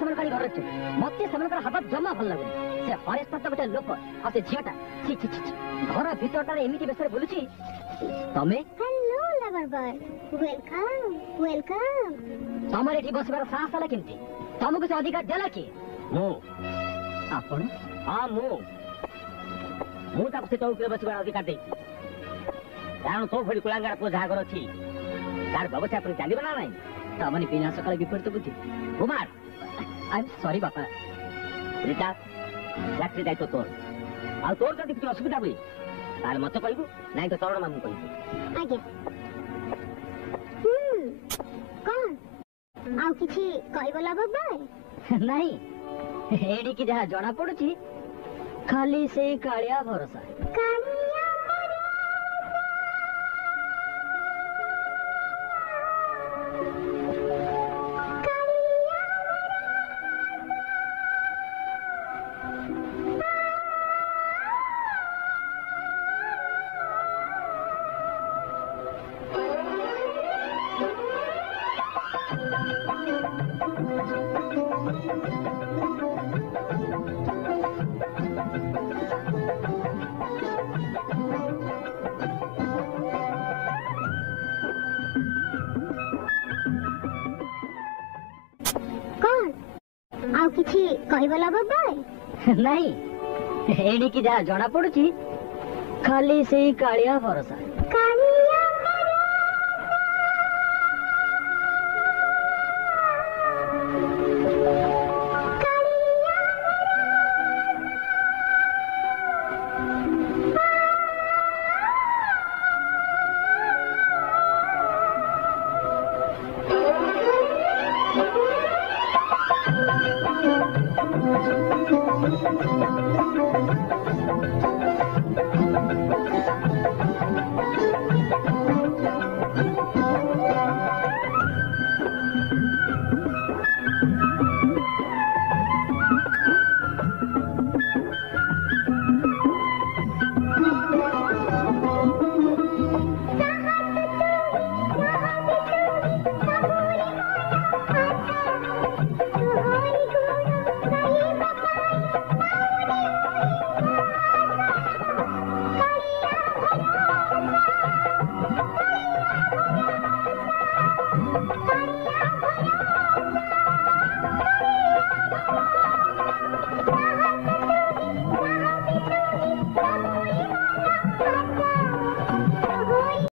समय काली घर रखु मते समय कर हबत जमा भल लागु से हरेश तत्व गोटे लोक आ से झियाटा छी छी छी घर भीतरटा एमिति बेसरे बोलुची तमे hello lover boy welcome welcome तमरे एठी बसबार साहस आला केमती तमको से अधिकार देला की मो आपण हां मो ताको से चौक रे बसबार अधिकार देई कारण तो भड़ी कुलांगार को जागर अछि तार व्यवस्था पर चाली बना नहीं तमनी बिना सकाळ विपरीत बुद्धि कुमार आई एम सॉरी बापा रीता यात्री दायित्व तोर आ तोर जदि किछ असुविधा होई तार मत कहबू नहीं तो तोरण मामू कहबू आज्ञा कौन आउ किछि कहबला बाबा नहीं एडी की जहा जणा पडुची खाली से कालिया भरोसा कालिया किछि कहबला बाबा नहीं एडी की जहा जणा पडुची खाली से कालिया भरोसा